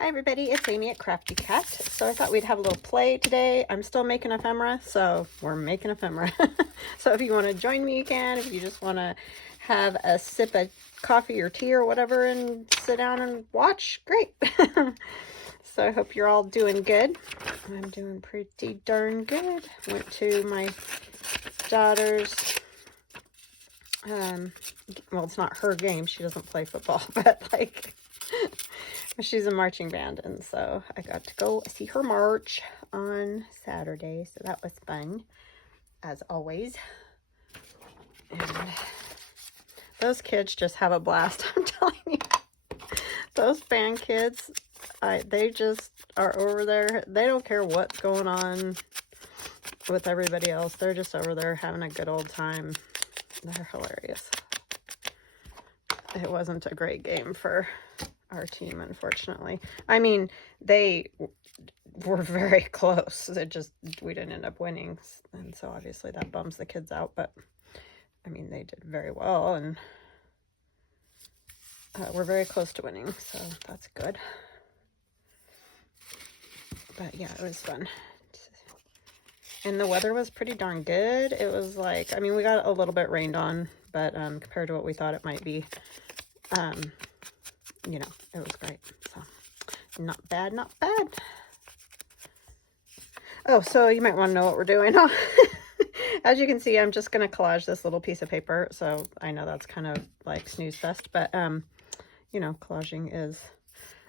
Hi everybody, it's Amy at Crafty Cat. So I thought we'd have a little play today. I'm still making ephemera, so we're making ephemera. So if you want to join me, you can. If you just want to have a sip of coffee or tea or whatever and sit down and watch, great. So I hope you're all doing good. I'm doing pretty darn good. Went to my daughter's, well, it's not her game. She doesn't play football, but like... she's a marching band, and so I got to go see her march on Saturday, so that was fun, as always. And those kids just have a blast, I'm telling you. Those band kids, they just are over there. They don't care what's going on with everybody else. They're just over there having a good old time. They're hilarious. It wasn't a great game for our team, unfortunately. I mean, they were very close. It just, we didn't end up winning, and so obviously that bums the kids out, but I mean, they did very well, and we're very close to winning, so that's good. But yeah, it was fun. And the weather was pretty darn good. It was like, I mean, we got a little bit rained on, but compared to what we thought it might be, you know, it was great. So not bad, not bad. Oh, so you might want to know what we're doing. As you can see, I'm just going to collage this little piece of paper. So I know that's kind of like snooze fest, but you know, collaging is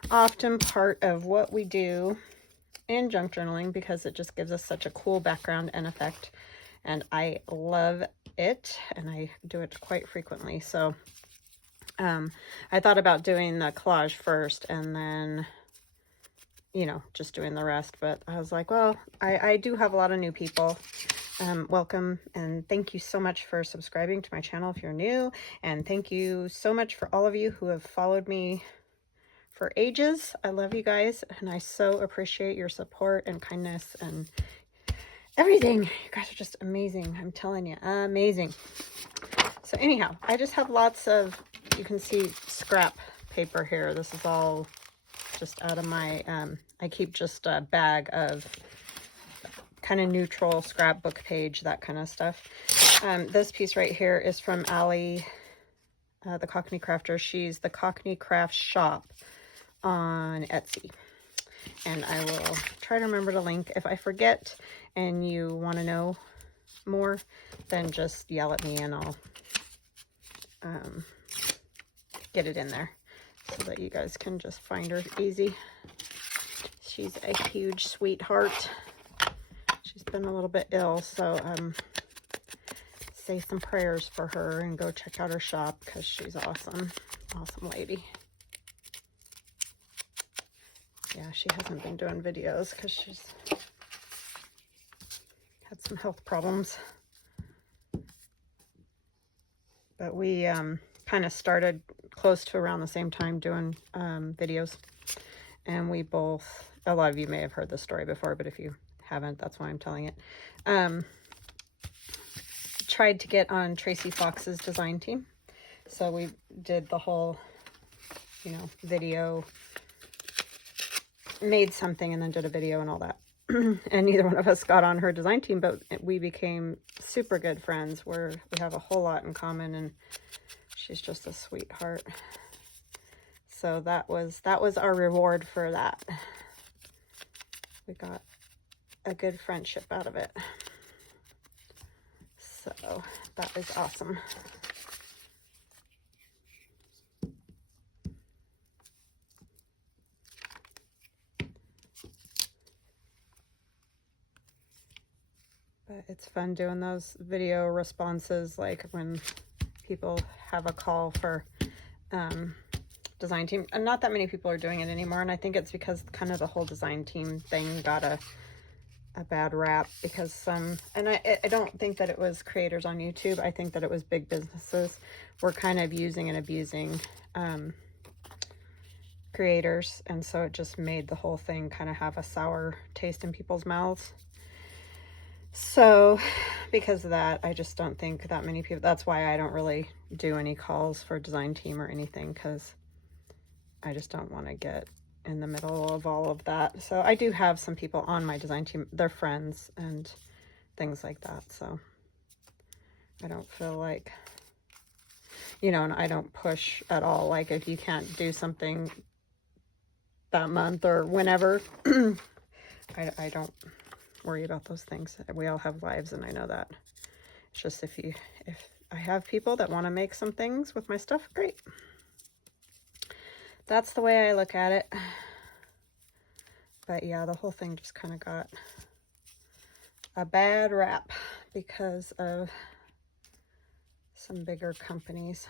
often part of what we do in junk journaling because it just gives us such a cool background and effect. And I love it, and I do it quite frequently. So I thought about doing the collage first and then, you know, just doing the rest. But I was like, well, I do have a lot of new people. Welcome, and thank you so much for subscribing to my channel if you're new. And thank you so much for all of you who have followed me for ages. I love you guys, and I so appreciate your support and kindness and everything. You guys are just amazing. I'm telling you, amazing. So anyhow, I just have lots of, you can see scrap paper here. This is all just out of my, I keep just a bag of kind of neutral scrapbook page, that kind of stuff. This piece right here is from Allie, the Cockney Crafter. She's the Cockney Craft Shop on Etsy. And I will try to remember to link. If I forget and you want to know more, then just yell at me and I'll get it in there so that you guys can just find her easy. She's a huge sweetheart. She's been a little bit ill, so say some prayers for her and go check out her shop because she's awesome. Awesome lady. Yeah, she hasn't been doing videos because she's had some health problems. But we kind of started close to around the same time doing videos. And we both, a lot of you may have heard this story before, but if you haven't, that's why I'm telling it. Tried to get on Tracy Fox's design team. So we did the whole, you know, video, made something and then did a video and all that. And neither one of us got on her design team, but we became super good friends where we have a whole lot in common, and she's just a sweetheart. So that was our reward for that. We got a good friendship out of it. So that is awesome. But it's fun doing those video responses, like when people have a call for design team. And not that many people are doing it anymore, and I think it's because kind of the whole design team thing got a bad rap because some, and I don't think that it was creators on YouTube. I think that it was big businesses were kind of using and abusing creators, and so it just made the whole thing kind of have a sour taste in people's mouths. So because of that, I just don't think that many people, that's why I don't really do any calls for design team or anything, because I just don't want to get in the middle of all of that. So I do have some people on my design team. They're friends and things like that. So I don't feel like, you know, and I don't push at all. Like if you can't do something that month or whenever, I don't worry about those things. We all have lives, and I know that. It's just if I have people that want to make some things with my stuff, great. That's the way I look at it. But yeah, the whole thing just kind of got a bad rap because of some bigger companies.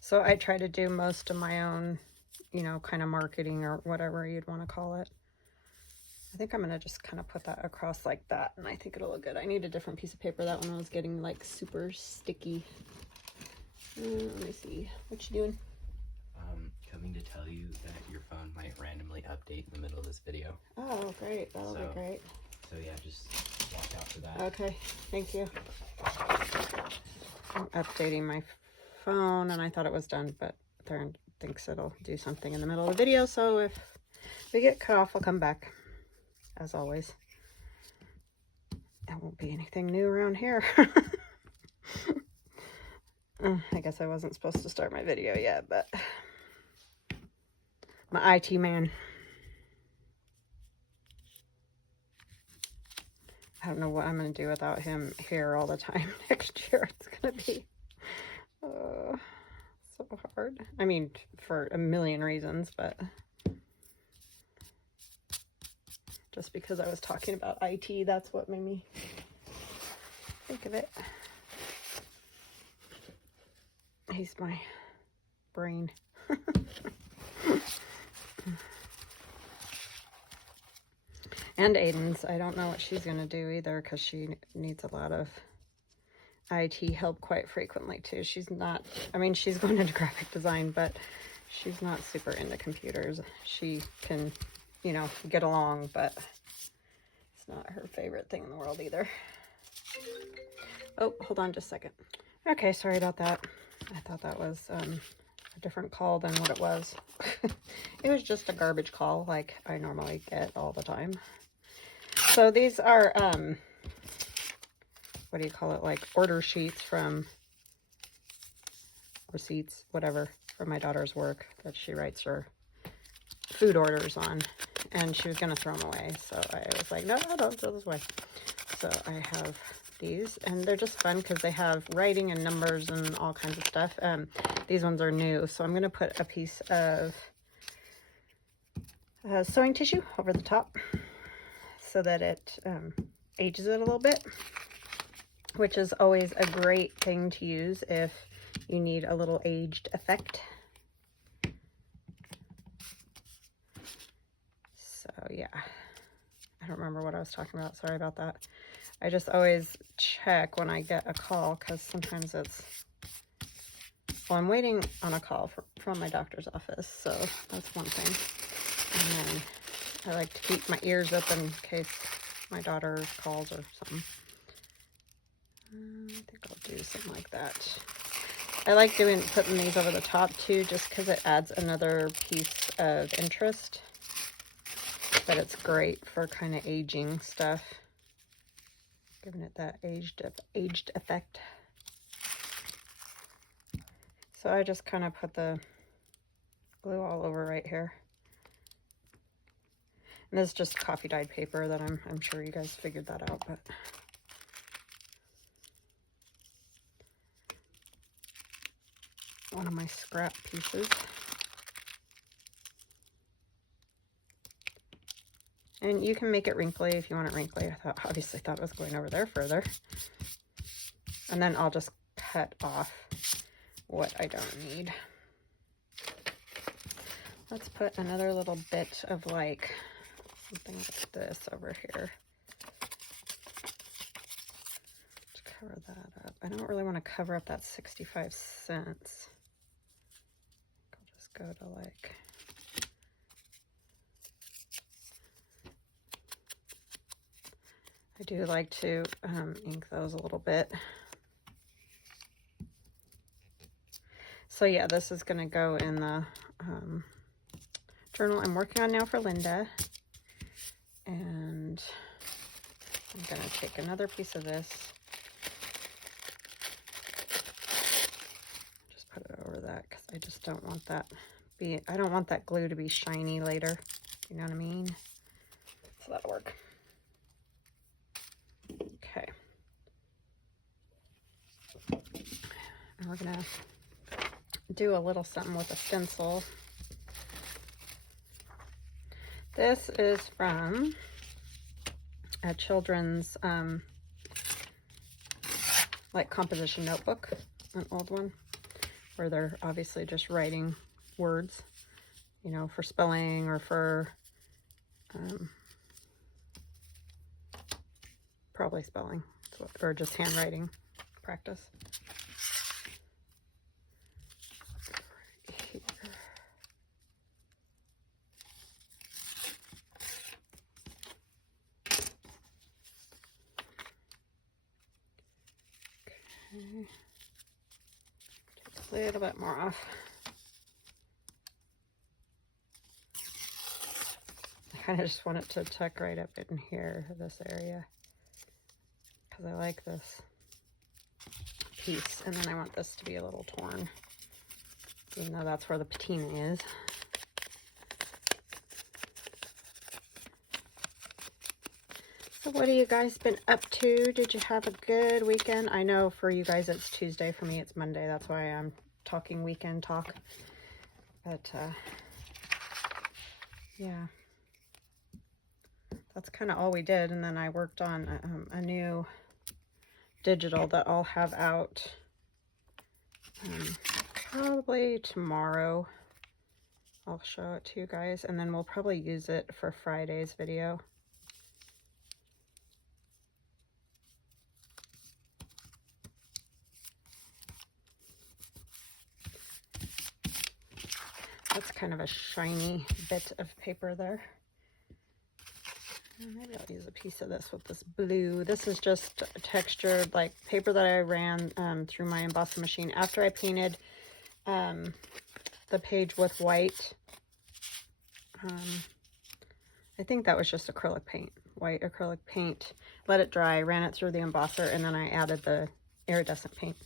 So I try to do most of my own, you know, kind of marketing or whatever you'd want to call it. I think I'm going to just kind of put that across like that, and I think it'll look good. I need a different piece of paper. That one was getting like super sticky. Let me see. What you doing? Coming to tell you that your phone might randomly update in the middle of this video. Oh, great. That'll be great. So yeah, just watch out for that. Okay, thank you. I'm updating my phone, and I thought it was done, but Theron thinks it'll do something in the middle of the video, so if we get cut off, I'll come back, as always. There won't be anything new around here. I guess I wasn't supposed to start my video yet, but my IT man. I don't know what I'm going to do without him here all the time next year. It's going to be so hard. I mean, for a million reasons, but just because I was talking about IT, that's what made me think of it. He's my brain. And Aiden's, I don't know what she's going to do either, because she needs a lot of IT help quite frequently too. She's not, I mean, she's going into graphic design, but she's not super into computers. She can, you know, get along, but it's not her favorite thing in the world either. Oh, hold on just a second. Okay, sorry about that. I thought that was a different call than what it was. It was just a garbage call like I normally get all the time. So these are, what do you call it, like order sheets from, receipts, whatever, from my daughter's work that she writes her food orders on. And she was going to throw them away. So I was like, no, don't throw this away. So I have these, and they're just fun because they have writing and numbers and all kinds of stuff. These ones are new, so I'm going to put a piece of sewing tissue over the top so that it ages it a little bit, which is always a great thing to use if you need a little aged effect. So yeah, I don't remember what I was talking about. Sorry about that. I just always check when I get a call, because sometimes it's, well, I'm waiting on a call from my doctor's office, so that's one thing. And then I like to keep my ears open in case my daughter calls or something. I think I'll do something like that. I like putting these over the top too, just because it adds another piece of interest. But it's great for kind of aging stuff, giving it that aged effect. So I just kind of put the glue all over right here. And this is just coffee dyed paper that I'm sure you guys figured that out, but one of my scrap pieces. And you can make it wrinkly if you want it wrinkly. I obviously thought it was going over there further. And then I'll just cut off what I don't need. Let's put another little bit of like something like this over here to cover that up. I don't really want to cover up that 65 cents. I'll just go to like, I do like to ink those a little bit. So yeah, this is going to go in the journal I'm working on now for Linda. And I'm going to take another piece of this. Just put it over that because I just don't want that I don't want that glue to be shiny later. You know what I mean? So that'll work. Okay. And we're going to do a little something with a stencil. This is from a children's like composition notebook, an old one, where they're obviously just writing words, you know, for spelling or for probably spelling or just handwriting practice. Right here. Okay. Take a little bit more off. I kind of just want it to tuck right up in here, this area, because I like this piece, and then I want this to be a little torn, even though that's where the patina is. So what have you guys been up to? Did you have a good weekend? I know for you guys it's Tuesday, for me it's Monday, that's why I'm talking weekend talk, but yeah. That's kind of all we did, and then I worked on a new digital that I'll have out probably tomorrow. I'll show it to you guys, and then we'll probably use it for Friday's video. That's kind of a shiny bit of paper there. Maybe I'll use a piece of this with this blue. This is just textured like paper that I ran through my embossing machine after I painted the page with white. I think that was just acrylic paint, white acrylic paint. Let it dry, ran it through the embosser, and then I added the iridescent paint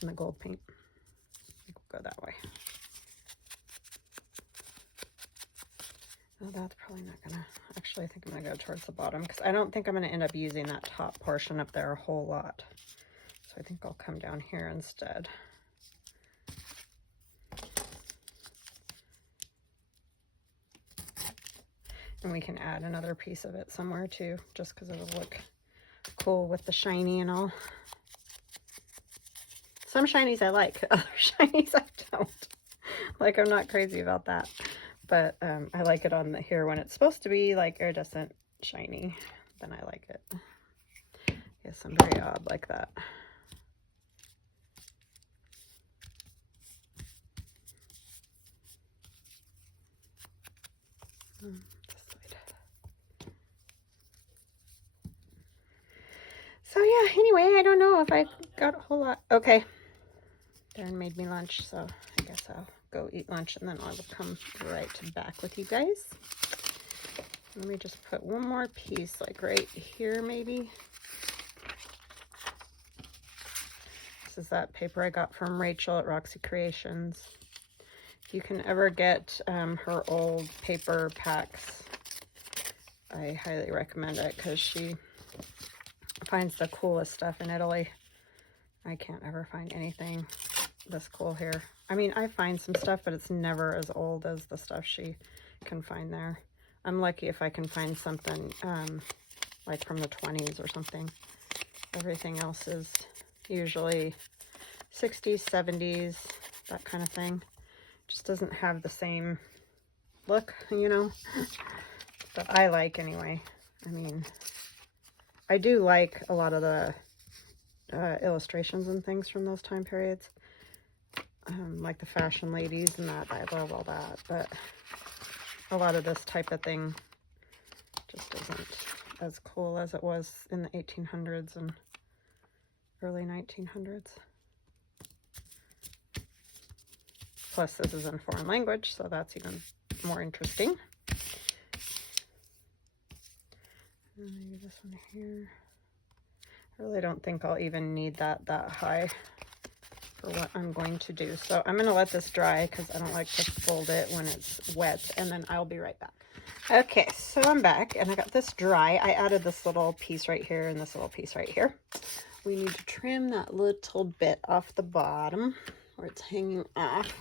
and the gold paint. I think we'll go that way. Oh, that's probably not gonna, actually I think I'm gonna go towards the bottom because I don't think I'm gonna end up using that top portion up there a whole lot. So I think I'll come down here instead. And we can add another piece of it somewhere too, just because it'll look cool with the shiny and all. Some shinies I like, other shinies I don't. Like, I'm not crazy about that. But I like it on the here when it's supposed to be like iridescent shiny, then I like it. Yes, I'm very odd like that. This side. So yeah, anyway, I don't know if I got a whole lot. Okay, Darren made me lunch, so I guess I'll go eat lunch and then I will come right back with you guys. Let me just put one more piece like right here maybe. This is that paper I got from Rachel at Roxy Creations. If you can ever get her old paper packs, I highly recommend it because she finds the coolest stuff in Italy. I can't ever find anything this cool here. I mean, I find some stuff, but it's never as old as the stuff she can find there. I'm lucky if I can find something like from the 20s or something. Everything else is usually 60s, 70s, that kind of thing. Just doesn't have the same look, you know, that I like anyway. I mean, I do like a lot of the illustrations and things from those time periods. Like the fashion ladies and that, I love all that, but a lot of this type of thing just isn't as cool as it was in the 1800s and early 1900s. Plus this is in foreign language, so that's even more interesting. And maybe this one here. I really don't think I'll even need that high for what I'm going to do. So I'm going to let this dry because I don't like to fold it when it's wet, and then I'll be right back. Okay, so I'm back and I got this dry. I added this little piece right here and this little piece right here. We need to trim that little bit off the bottom where it's hanging off.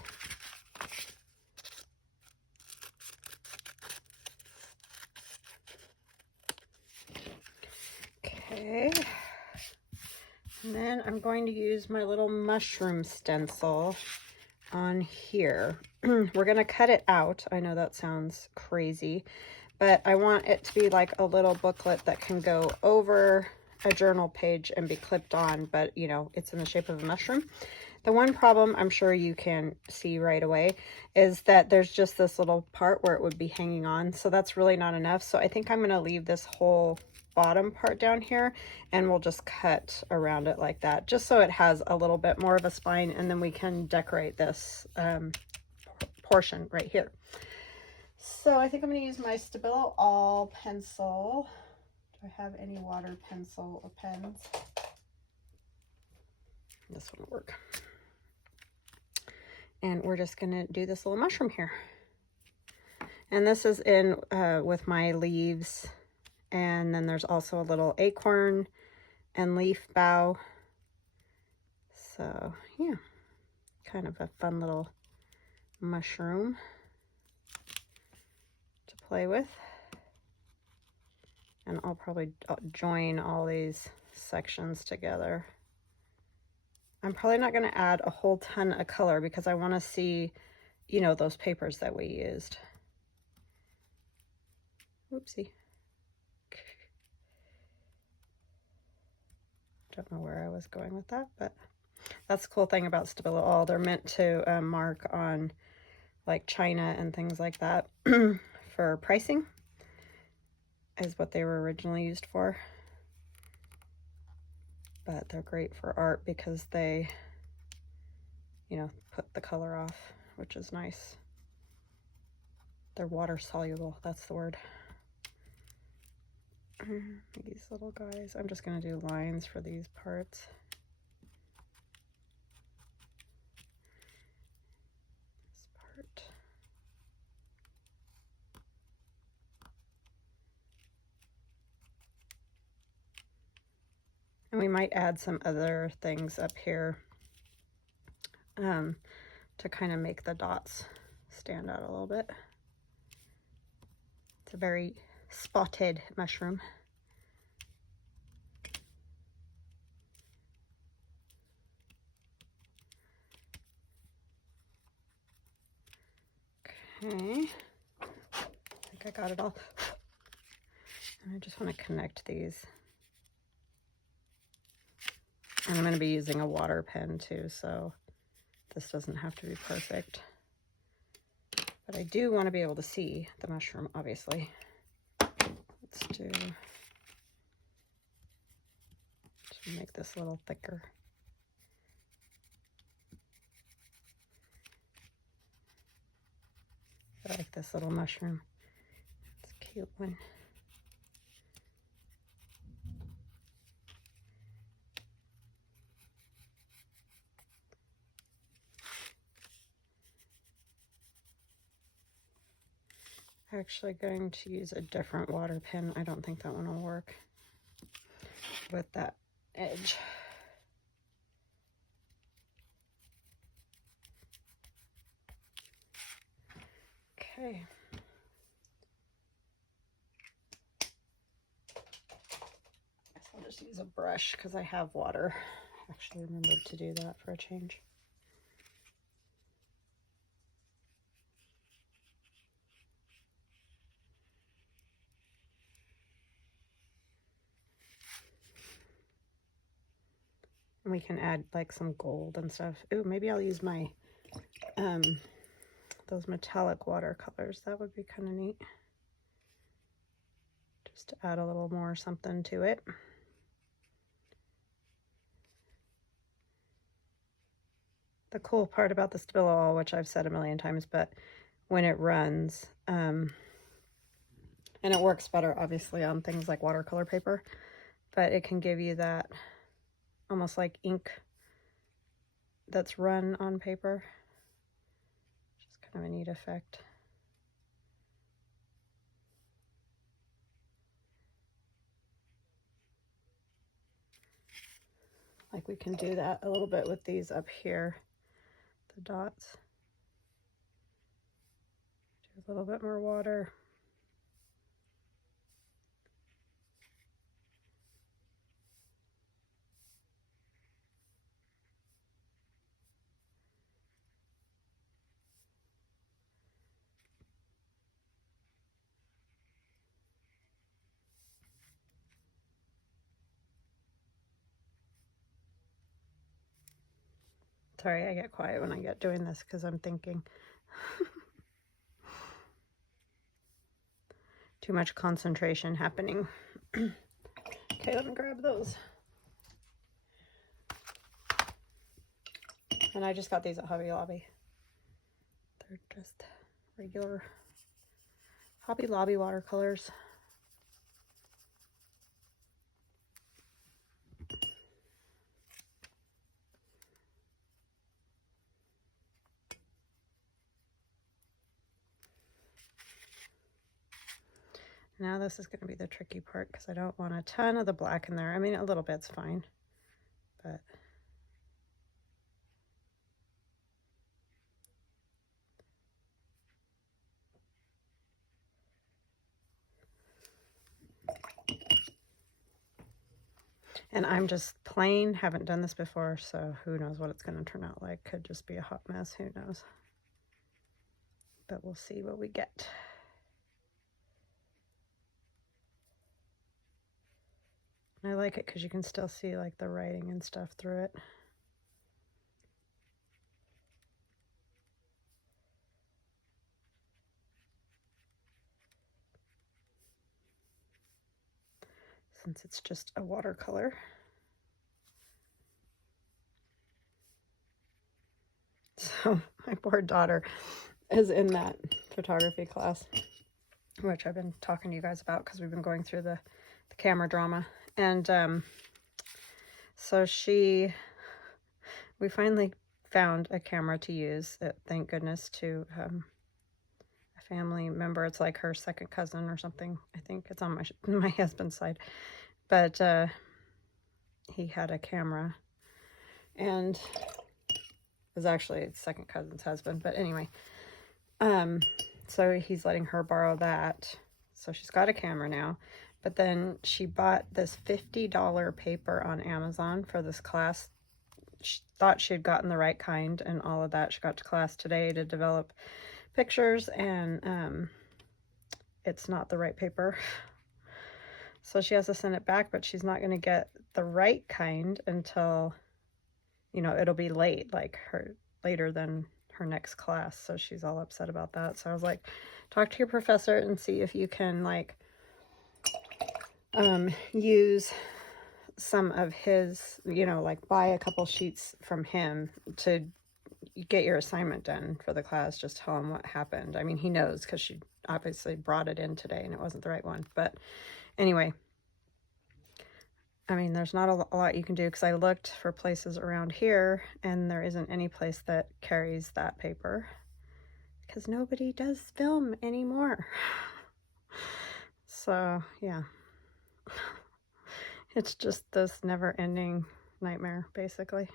Okay. And then I'm going to use my little mushroom stencil on here. We're going to cut it out. I know that sounds crazy, but I want it to be like a little booklet that can go over a journal page and be clipped on, but you know, it's in the shape of a mushroom. The one problem I'm sure you can see right away is that there's just this little part where it would be hanging on. So that's really not enough. So I think I'm going to leave this whole bottom part down here and we'll just cut around it like that, just so it has a little bit more of a spine, and then we can decorate this portion right here. So I think I'm going to use my Stabilo All pencil. Do I have any water pencil or pens? This one will work. And we're just going to do this little mushroom here. And this is in with my leaves. And then there's also a little acorn and leaf bough. So yeah, kind of a fun little mushroom to play with. And I'll probably join all these sections together. I'm probably not going to add a whole ton of color because I want to see, you know, those papers that we used. Oopsie. Don't know where I was going with that, but that's the cool thing about Stabilo All. They're meant to mark on like China and things like that for pricing, is what they were originally used for. But they're great for art because they, you know, put the color off, which is nice. They're water soluble, that's the word. These little guys, I'm just going to do lines for these parts. This part. And we might add some other things up here to kind of make the dots stand out a little bit. It's a very spotted mushroom. Okay, I think I got it all. And I just want to connect these. And I'm going to be using a water pen too, so this doesn't have to be perfect. But I do want to be able to see the mushroom, obviously. Let's do, to make this a little thicker. I like this little mushroom. It's a cute one. Actually going to use a different water pen. I don't think that one will work with that edge. Okay. Guess I'll just use a brush because I have water. I actually remembered to do that for a change. And we can add like some gold and stuff. Ooh, maybe I'll use my those metallic watercolors. That would be kind of neat. Just to add a little more something to it. the cool part about the Stabilo, which I've said a million times, but when it runs, and it works better obviously on things like watercolor paper, but it can give you that almost like ink that's run on paper, which is kind of a neat effect. Like we can do that a little bit with these up here, the dots. Do a little bit more water. Sorry, I get quiet when I get doing this because I'm thinking. Too much concentration happening. Okay, let me grab those. And I just got these at Hobby Lobby. They're just regular Hobby Lobby watercolors. Now this is going to be the tricky part because I don't want a ton of the black in there. I mean, a little bit's fine, but and I'm just plain, haven't done this before, so who knows what it's going to turn out like. Could just be a hot mess, who knows. But we'll see what we get. I like it because you can still see like the writing and stuff through it. Since it's just a watercolor. So my poor daughter is in that photography class, which I've been talking to you guys about because we've been going through the camera drama. And so we finally found a camera to use, thank goodness, to a family member. It's like her second cousin or something. I think it's on my husband's side. But he had a camera, and it was actually his second cousin's husband. But anyway, so he's letting her borrow that. So she's got a camera now. But then she bought this $50 paper on Amazon for this class. She thought she had gotten the right kind and all of that. She got to class today to develop pictures, and it's not the right paper. So she has to send it back, but she's not going to get the right kind until, you know, it'll be late, like later than her next class. So she's all upset about that. So I was like, talk to your professor and see if you can like use some of his, you know, like buy a couple sheets from him to get your assignment done for the class. Just tell him what happened. I mean, he knows because she obviously brought it in today and it wasn't the right one. But anyway, I mean, there's not a lot you can do because I looked for places around here and there isn't any place that carries that paper because nobody does film anymore. So yeah, it's just this never-ending nightmare basically.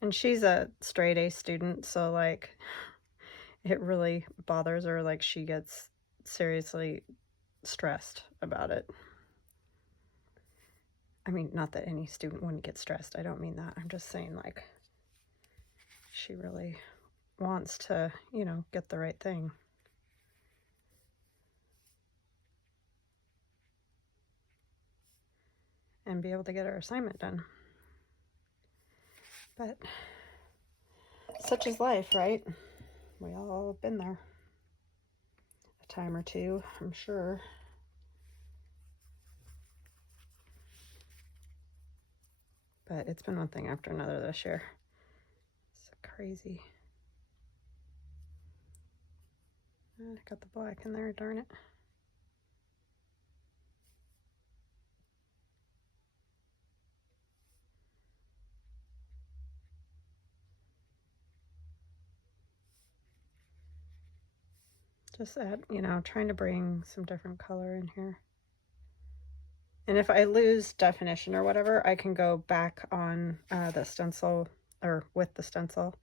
And she's a straight A student, so like it really bothers her. Like she gets seriously stressed about it. I mean, not that any student wouldn't get stressed. I don't mean that. I'm just saying like she really wants to, you know, get the right thing. And be able to get her assignment done. But such is life, right? We all have been there a time or two, I'm sure. but it's been one thing after another this year. It's crazy. I got the black in there, darn it. Just add, you know, trying to bring some different color in here. And if I lose definition or whatever, I can go back on the stencil, or with the stencil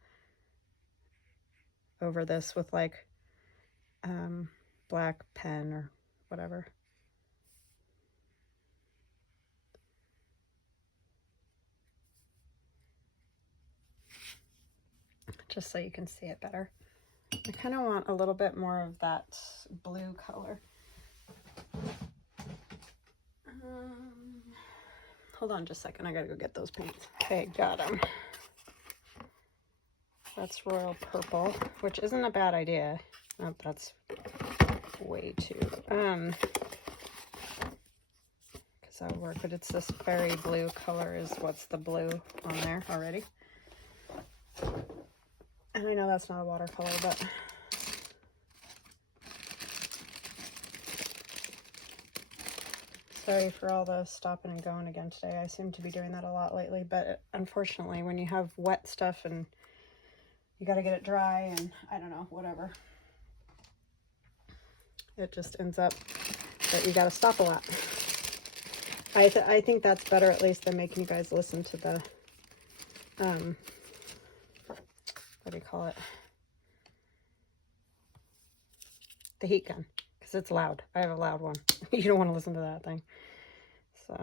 over this with like black pen or whatever. Just so you can see it better. I kind of want a little bit more of that blue color. Hold on just a second, I gotta go get those paints. Okay, got them. That's royal purple, which isn't a bad idea. Oh, that's way too, because that would work, but it's this berry blue color is what's the blue on there already. And I know that's not a watercolor, but sorry for all the stopping and going again today. I seem to be doing that a lot lately, but unfortunately when you have wet stuff and you got to get it dry and I don't know, whatever, it just ends up that you got to stop a lot. I think that's better at least than making you guys listen to the what do you call it, the heat gun, because it's loud. I have a loud one. You don't want to listen to that thing. So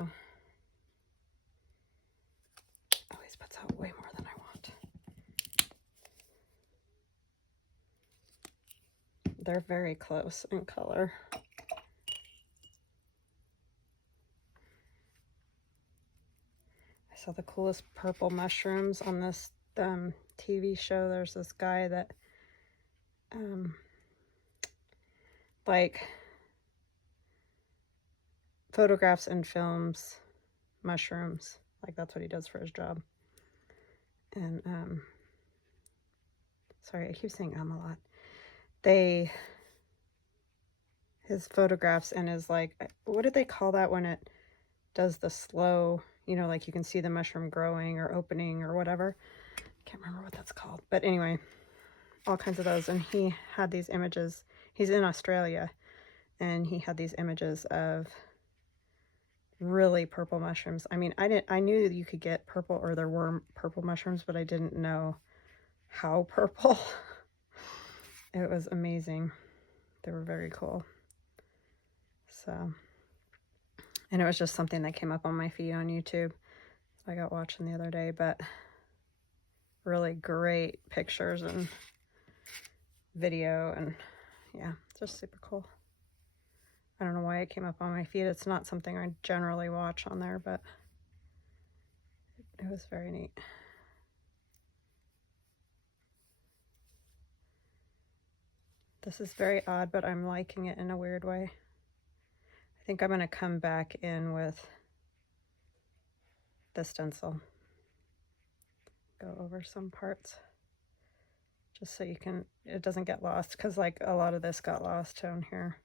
always puts out way more than I want. They're very close in color. I saw the coolest purple mushrooms on this TV show. There's this guy that like photographs and films mushrooms. Like that's what he does for his job. And sorry, I keep saying a lot. His photographs and his like, what did they call that when it does the slow, you know, like you can see the mushroom growing or opening or whatever. Can't remember what that's called, but anyway, all kinds of those. And he had these images. He's in Australia, and he had these images of really purple mushrooms. I mean, I knew that you could get purple, or there were purple mushrooms, but I didn't know how purple. It was amazing. They were very cool. So, and it was just something that came up on my feed on YouTube. So I got watching the other day, but really great pictures and video, and yeah, just super cool. I don't know why it came up on my feed. It's not something I generally watch on there, but it was very neat. This is very odd, but I'm liking it in a weird way. I think I'm going to come back in with the stencil. Go over some parts just so you can, it doesn't get lost, because like a lot of this got lost down here.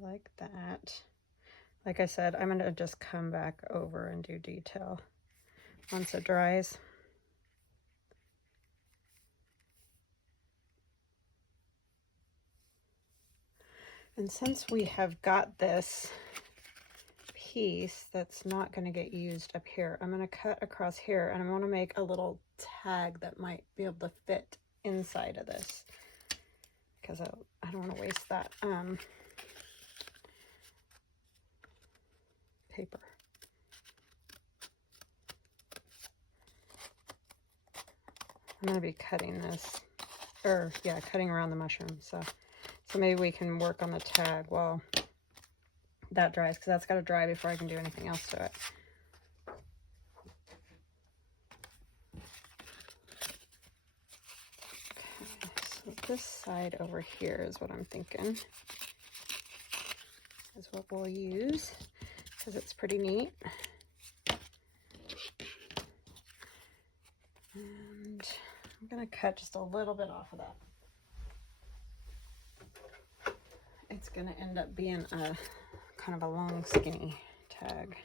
Like that. Like I said, I'm going to just come back over and do detail once it dries. And since we have got this piece that's not going to get used up here, I'm going to cut across here, and I want to make a little tag that might be able to fit inside of this, because I don't want to waste that paper. I'm going to be cutting this, or yeah, cutting around the mushroom. So So maybe we can work on the tag while that dries, because that's got to dry before I can do anything else to it. Okay, so this side over here is what I'm thinking is what we'll use, because it's pretty neat. And I'm going to cut just a little bit off of that. It's going to end up being a kind of a long, skinny tag.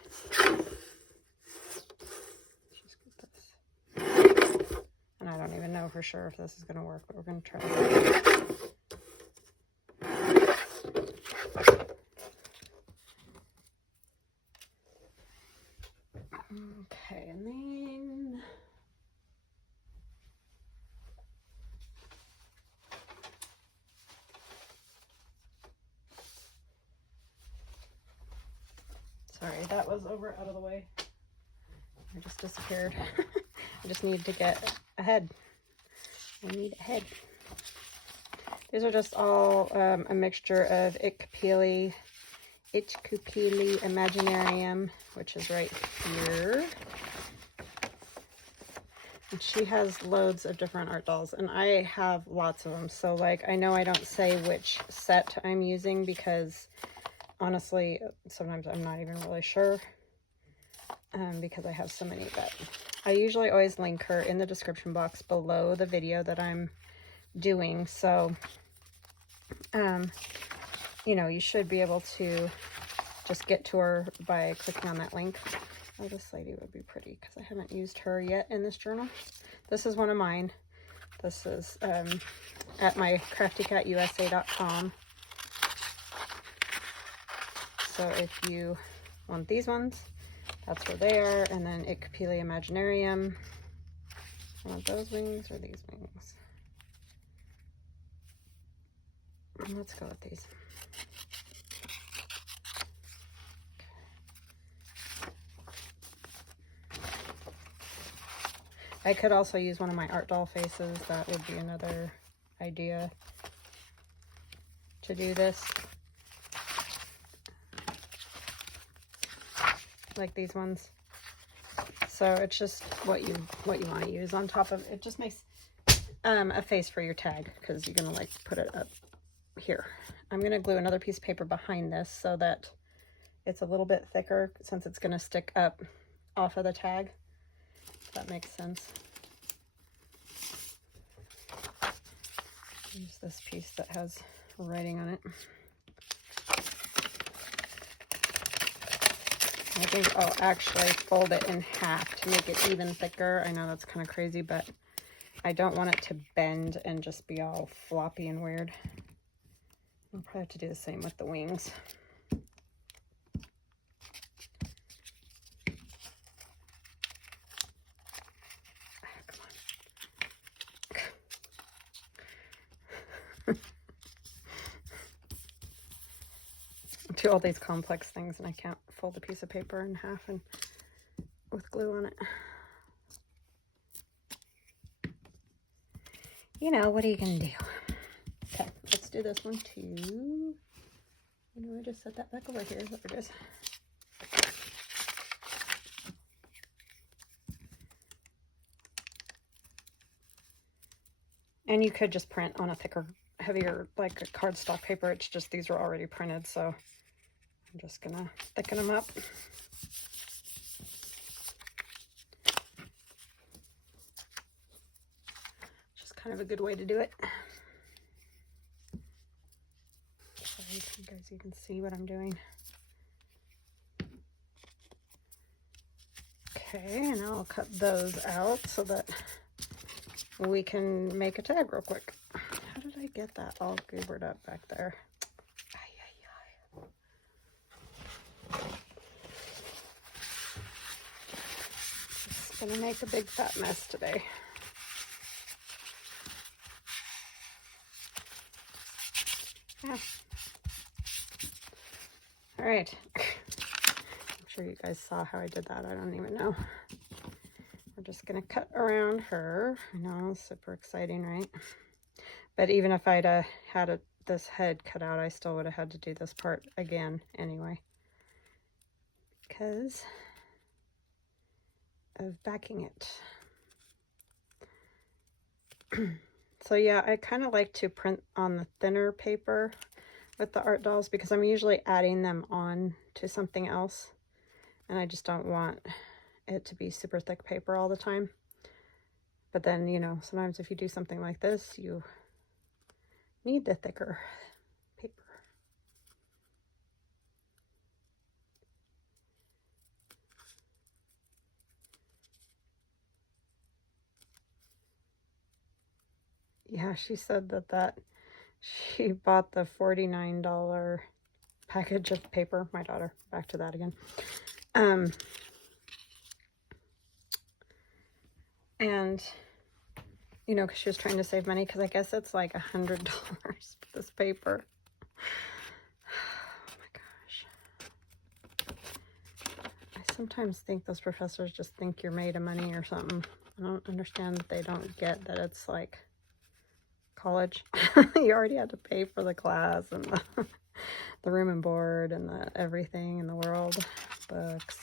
Just get this. And I don't even know for sure if this is going to work, but we're going to try it. Okay, and then sorry, that was over out of the way. I just disappeared. I just need to get a head. I need a head. These are just all a mixture of Ichpili Imaginarium, which is right here. And she has loads of different art dolls, and I have lots of them. So, like, I know I don't say which set I'm using because, honestly, sometimes I'm not even really sure because I have so many. But I usually always link her in the description box below the video that I'm doing. So, you know, you should be able to just get to her by clicking on that link. Oh, this lady would be pretty because I haven't used her yet in this journal. This is one of mine. This is at my craftycatusa.com. So if you want these ones, that's where they are. And then Ichpili Imaginarium. I want those wings or these wings. And let's go with these. I could also use one of my art doll faces. That would be another idea to do this. Like these ones. So it's just what you want to use on top of it. It just makes a face for your tag, because you're gonna like put it up here. I'm gonna glue another piece of paper behind this so that it's a little bit thicker, since it's gonna stick up off of the tag. That makes sense. Use this piece that has writing on it. I think I'll actually fold it in half to make it even thicker. I know that's kind of crazy, but I don't want it to bend and just be all floppy and weird. I'll probably have to do the same with the wings. Do all these complex things and I can't fold a piece of paper in half and with glue on it. You know, what are you gonna do? Okay, let's do this one too. You know, I just set that back over here. There it is. And you could just print on a thicker, heavier, like a cardstock paper. It's just these are already printed, so I'm just gonna thicken them up. Just kind of a good way to do it. Sorry if you guys even see what I'm doing. Okay, and I'll cut those out so that we can make a tag real quick. How did I get that all goobered up back there? It's gonna make a big fat mess today. Yeah. All right. I'm sure you guys saw how I did that. I don't even know. We're just gonna cut around her. I know, super exciting, right? But even if I'd had a this head cut out, I still would have had to do this part again anyway, because of backing it. So yeah, I kind of like to print on the thinner paper with the art dolls because I'm usually adding them on to something else, and I just don't want it to be super thick paper all the time. But then, you know, sometimes if you do something like this, you need the thicker paper. Yeah, she said that she bought the $49 package of paper. My daughter, back to that again. And, you know, because she was trying to save money, because I guess it's like $100 for this paper. Oh my gosh. I sometimes think those professors just think you're made of money or something. I don't understand that they don't get that it's like college. You already had to pay for the class and the room and board and the everything in the world, books.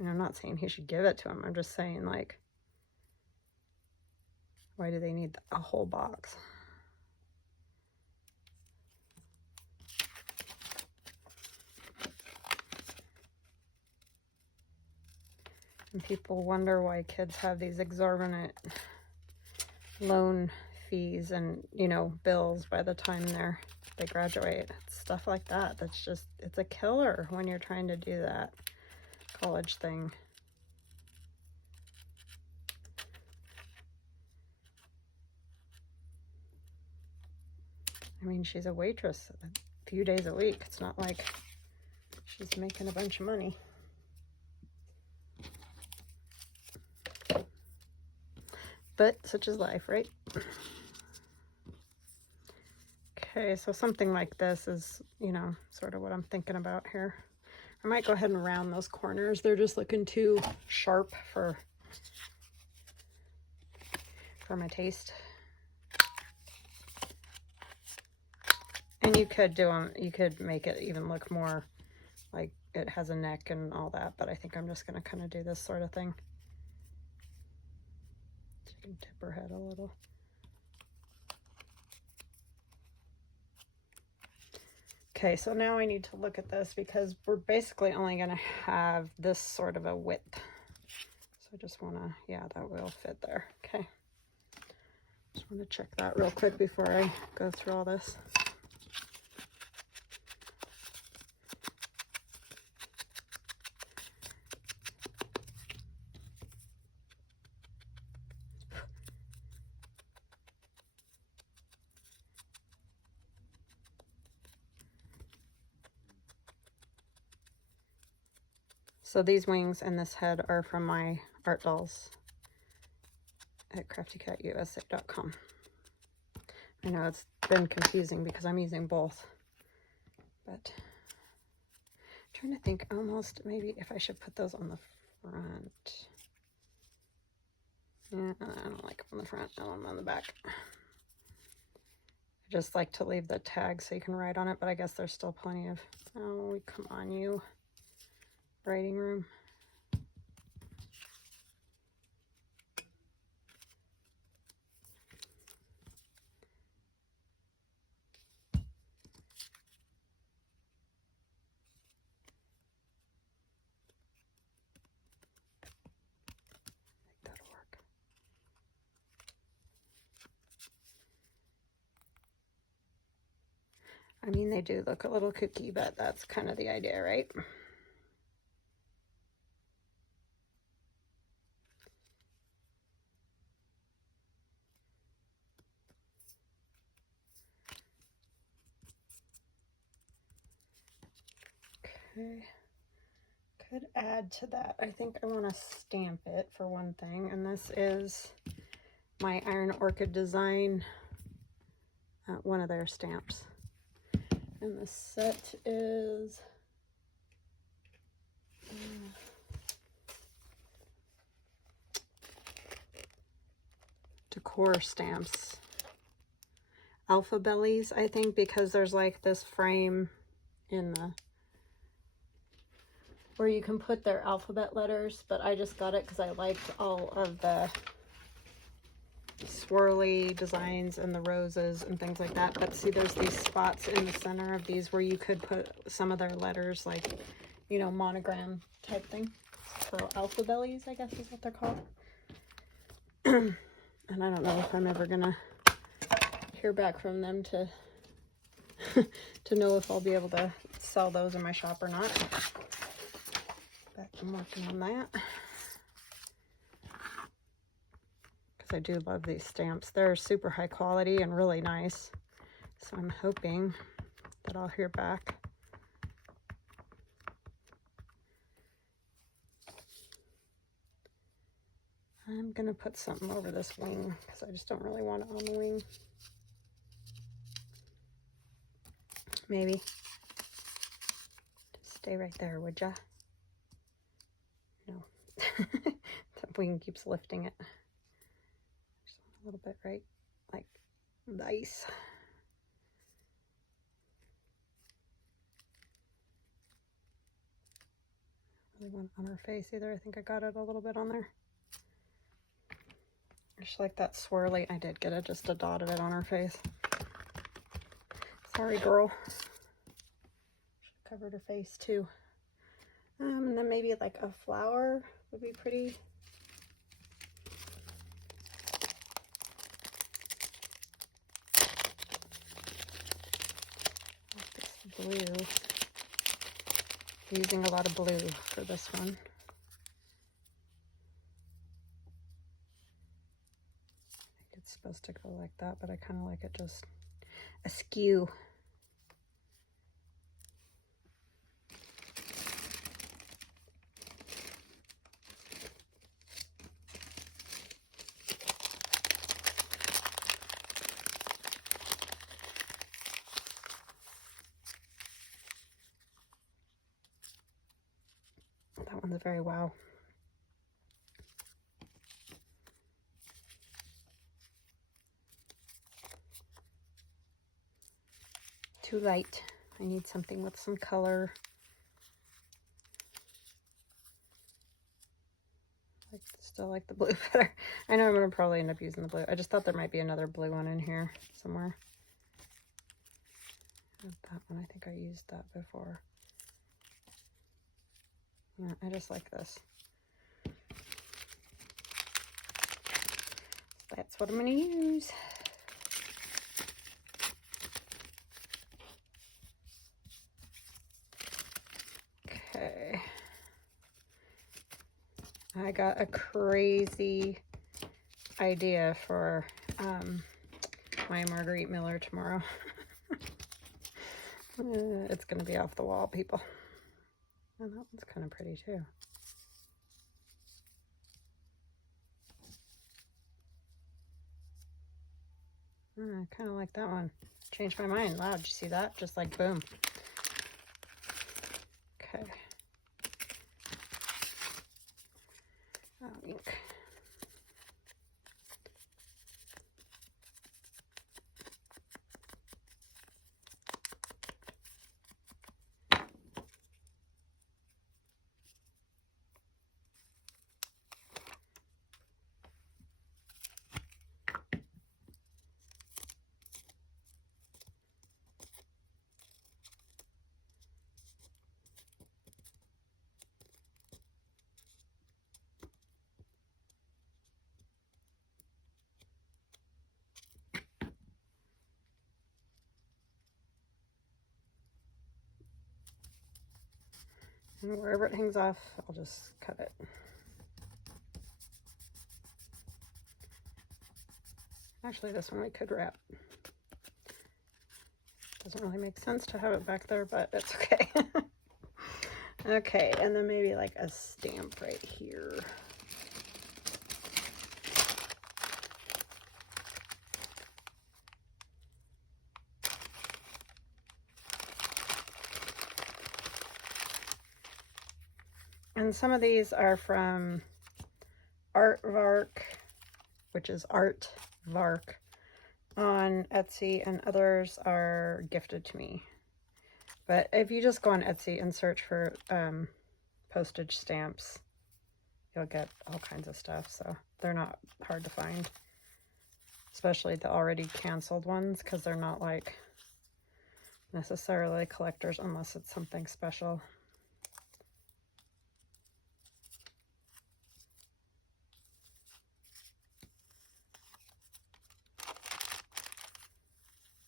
And I'm not saying he should give it to him. I'm just saying, like, why do they need a whole box? And people wonder why kids have these exorbitant loan fees and, you know, bills by the time they graduate. It's stuff like that. That's just, it's a killer when you're trying to do that college thing. I mean, she's a waitress a few days a week. It's not like she's making a bunch of money. But such is life, right? Okay, so something like this is, you know, sort of what I'm thinking about here. I might go ahead and round those corners. They're just looking too sharp for my taste. And you could do them, you could make it even look more like it has a neck and all that, but I think I'm just going to kind of do this sort of thing. So you can tip her head a little. Okay, so now I need to look at this because we're basically only going to have this sort of a width. So I just want to, yeah, that will fit there. Okay. Just want to check that real quick before I go through all this. So these wings and this head are from my art dolls at craftycatusa.com. I know it's been confusing because I'm using both, but I'm trying to think almost maybe if I should put those on the front. Yeah, I don't like them on the front. I want them on the back. I just like to leave the tag so you can write on it, but I guess there's still plenty of, oh, come on, you writing room. That'll work. I mean, they do look a little kooky, but that's kind of the idea, right? Okay. Could add to that. I think I want to stamp it for one thing, and this is my Iron Orchid Design, one of their stamps. And the set is decor stamps. alpha bellies, I think, because there's like this frame in the where you can put their alphabet letters, but I just got it because I liked all of the swirly designs and the roses and things like that. But see, there's these spots in the center of these where you could put some of their letters, like, you know, monogram type thing. So alpha bellies, I guess is what they're called. And I don't know if I'm ever gonna hear back from them to to know if I'll be able to sell those in my shop or not. But I'm working on that. Because I do love these stamps. They're super high quality and really nice. So I'm hoping that I'll hear back. I'm going to put something over this wing because I just don't really want it on the wing. Maybe. Just stay right there, would ya? No. The wing keeps lifting it. Just a little bit right, like nice. Really want it on her face either. I think I got it a little bit on there. Just like that swirly. I did get it, just a dot of it on her face. Sorry, girl. Should've covered her face too. And then maybe like a flower would be pretty. This blue. I'm using a lot of blue for this one. I think it's supposed to go like that, but I kind of like it just askew. That one's very wow. Too light. I need something with some color. I still like the blue better. I know I'm going to probably end up using the blue. I just thought there might be another blue one in here somewhere. That one, I think I used that before. Yeah, I just like this. So that's what I'm going to use. Okay. I got a crazy idea for my Marguerite Miller tomorrow. It's going to be off the wall, people. And that one's kind of pretty too. I kind of like that one. Changed my mind. Wow, did you see that? Just like boom. Okay. Oh, ink. And wherever it hangs off, I'll just cut it. Actually, this one we could wrap. Doesn't really make sense to have it back there, but it's okay. Okay, and then maybe like a stamp right here. And some of these are from Artvark, which is Artvark. on Etsy, and others are gifted to me. But if you just go on Etsy and search for postage stamps, you'll get all kinds of stuff. So they're not hard to find, especially the already canceled ones, because they're not like necessarily collectors unless it's something special.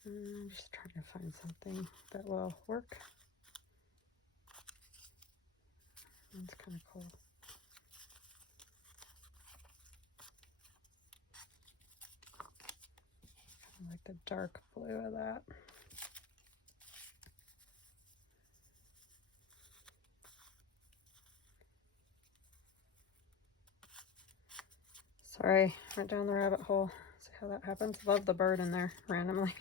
I'm just trying to find something that will work. That's kind of cool. I like the dark blue of that. Sorry, went down the rabbit hole. See how that happens? Love the bird in there randomly.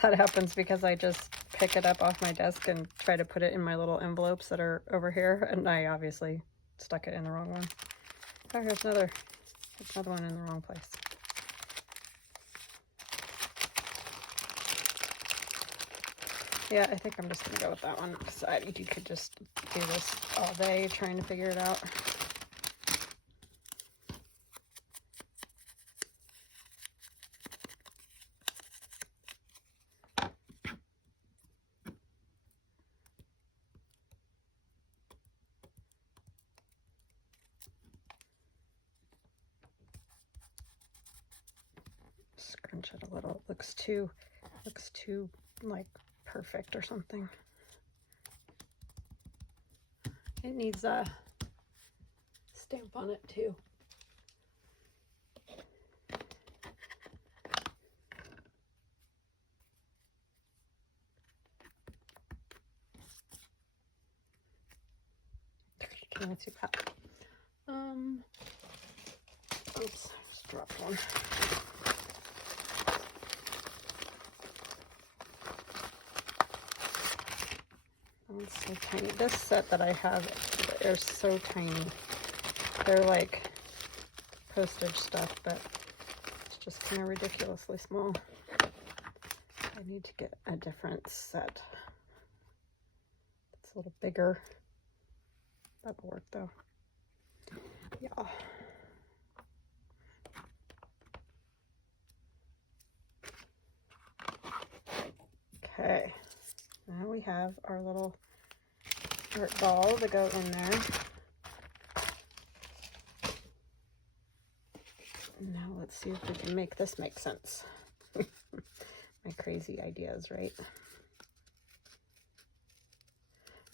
That happens because I just pick it up off my desk and try to put it in my little envelopes that are over here, and I obviously stuck it in the wrong one. Oh, here's another one in the wrong place. Yeah, I think I'm just gonna go with that one, because I think you could just do this all day trying to figure it out. Scrunch it a little. It looks too like perfect or something. It needs a stamp on it too. Okay, let's see that. Oops, I just dropped one. It's so tiny. This set that I have, they're so tiny. They're like postage stuff, but it's just kind of ridiculously small. I need to get a different set. It's a little bigger. That'll work though. Yeah. Okay. Now we have our little art ball to go in there. Now let's see if we can make this make sense. My crazy ideas, right?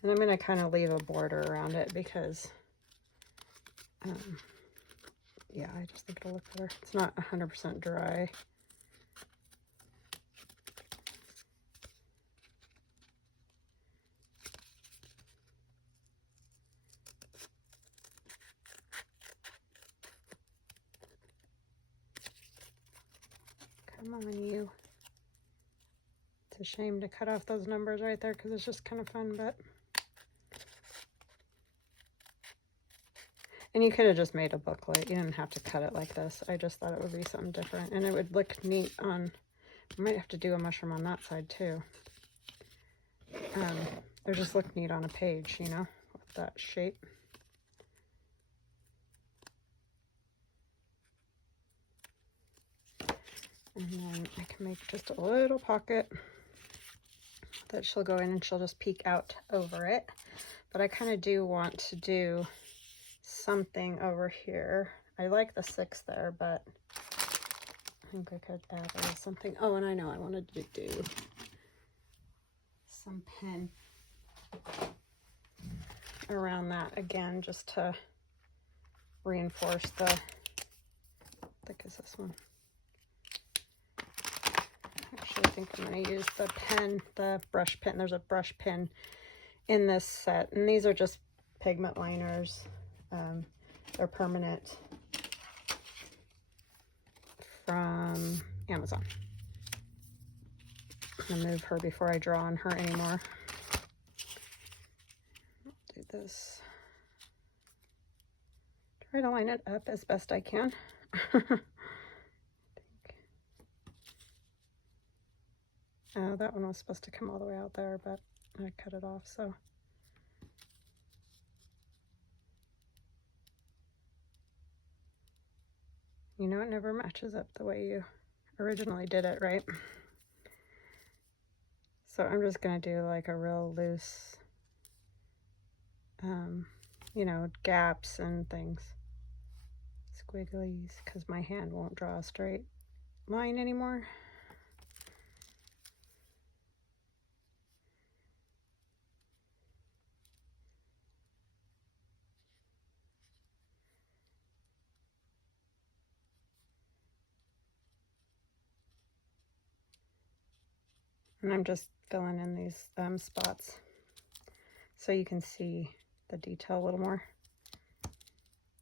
And I'm going to kind of leave a border around it because, yeah, I just think it'll look better. It's not 100% dry. Come on, you. It's a shame to cut off those numbers right there because it's just kind of fun, but... And you could have just made a booklet. You didn't have to cut it like this. I just thought it would be something different. And it would look neat on... I might have to do a mushroom on that side, too. It would just look neat on a page, you know, with that shape. And then I can make just a little pocket that she'll go in and she'll just peek out over it. But I kind of do want to do something over here. I like the 6 there, but I think I could add a little something. Oh, and I know I wanted to do some pen around that again, just to reinforce the, how thick is this one? Actually, I think I'm going to use the pen, the brush pen. There's a brush pen in this set, and these are just pigment liners. They're permanent from Amazon. I'm going to move her before I draw on her anymore. Do this. Try to line it up as best I can. I think That one was supposed to come all the way out there, but I cut it off, so. You know, it never matches up the way you originally did it, right? So I'm just gonna do like a real loose, you know, gaps and things. Squigglies, because my hand won't draw a straight line anymore. And I'm just filling in these spots so you can see the detail a little more.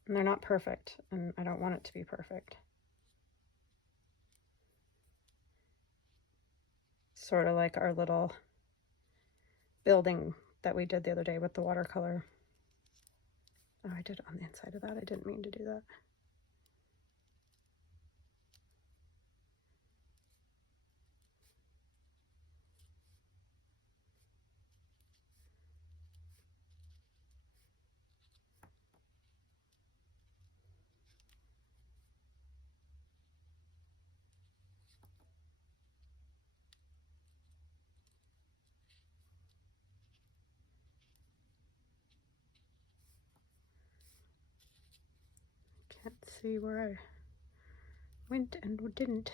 And they're not perfect, and I don't want it to be perfect. Sort of like our little building that we did the other day with the watercolor. Oh, I did it on the inside of that. I didn't mean to do that. Can't see where I went and didn't.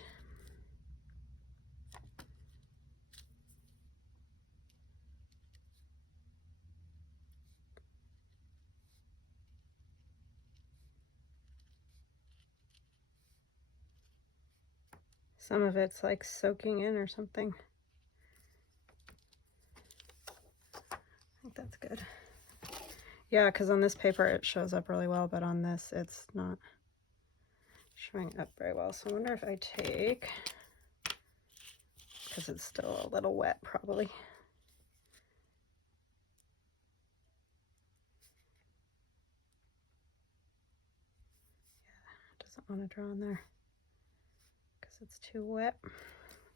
Some of it's like soaking in or something. I think that's good. Yeah, because on this paper it shows up really well, but on this it's not showing up very well. So I wonder if I take, because it's still a little wet probably. Yeah, it doesn't want to draw in there because it's too wet.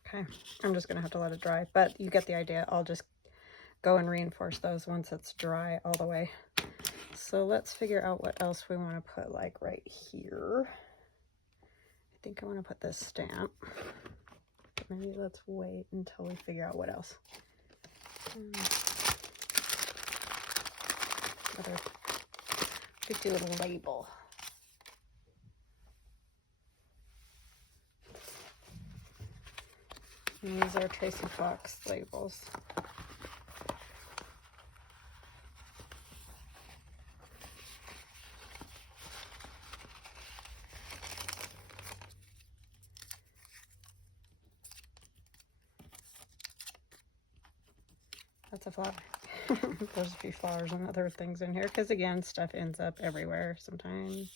Okay, I'm just gonna have to let it dry, but you get the idea. I'll just go and reinforce those once it's dry all the way. So let's figure out what else we want to put, like right here. I think I want to put this stamp. But maybe let's wait until we figure out what else. Another 50 little label. And these are Tracy Fox labels. That's a flower. There's a few flowers and other things in here because, again, stuff ends up everywhere sometimes.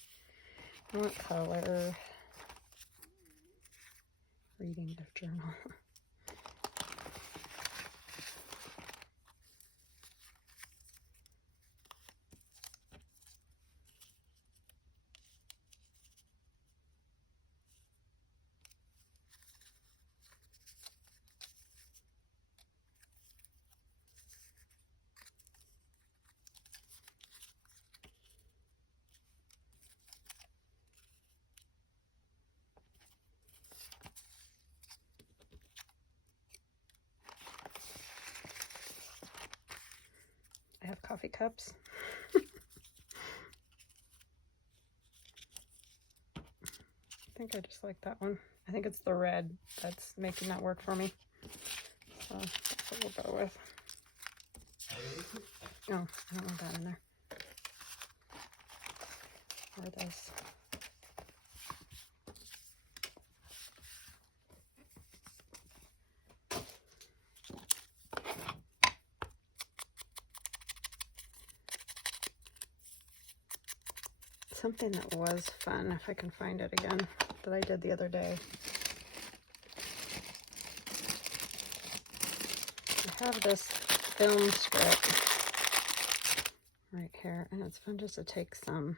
I want color. Reading of journal. I have coffee cups. I think I just like that one. I think it's the red that's making that work for me. So that's what we'll go with. No, I don't want that in there. Or this. Something that was fun, if I can find it again, that I did the other day. I have this film strip right here, and it's fun just to take some,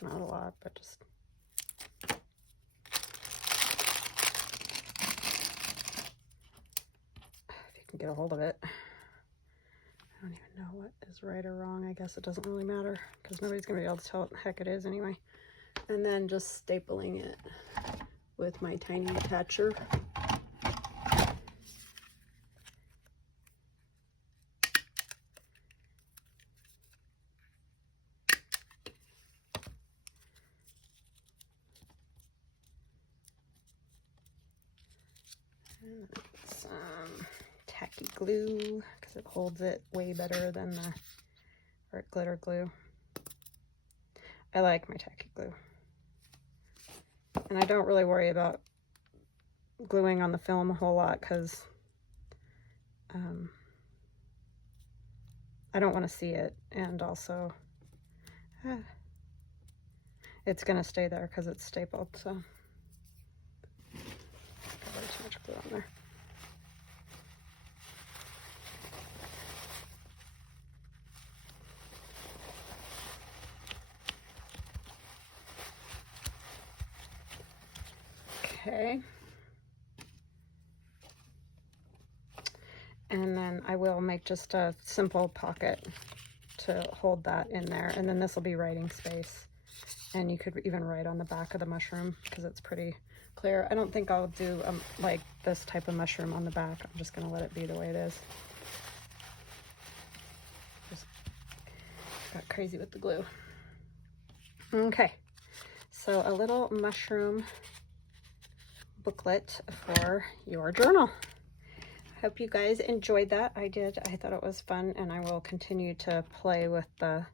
not a lot, but just can get a hold of it. I don't even know what is right or wrong. I guess it doesn't really matter because nobody's going to be able to tell what the heck it is anyway. And then just stapling it with my tiny attacher. And some tacky glue because it holds it way better than the glitter glue. I like my tacky glue. And I don't really worry about gluing on the film a whole lot because I don't want to see it, and also it's going to stay there because it's stapled, so way too much glue on there. Okay. And then I will make just a simple pocket to hold that in there. And then this will be writing space. And you could even write on the back of the mushroom because it's pretty clear. I don't think I'll do like this type of mushroom on the back. I'm just going to let it be the way it is. Just got crazy with the glue. Okay. So a little mushroom booklet for your journal. Hope you guys enjoyed that. I did. I thought it was fun, and I will continue to play with the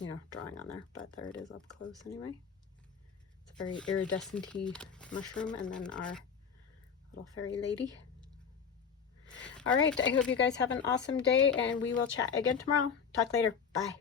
you know, drawing on there, but there it is up close anyway. It's a very iridescent-y mushroom, and then our little fairy lady. All right, I hope you guys have an awesome day, and we will chat again tomorrow. Talk later. Bye.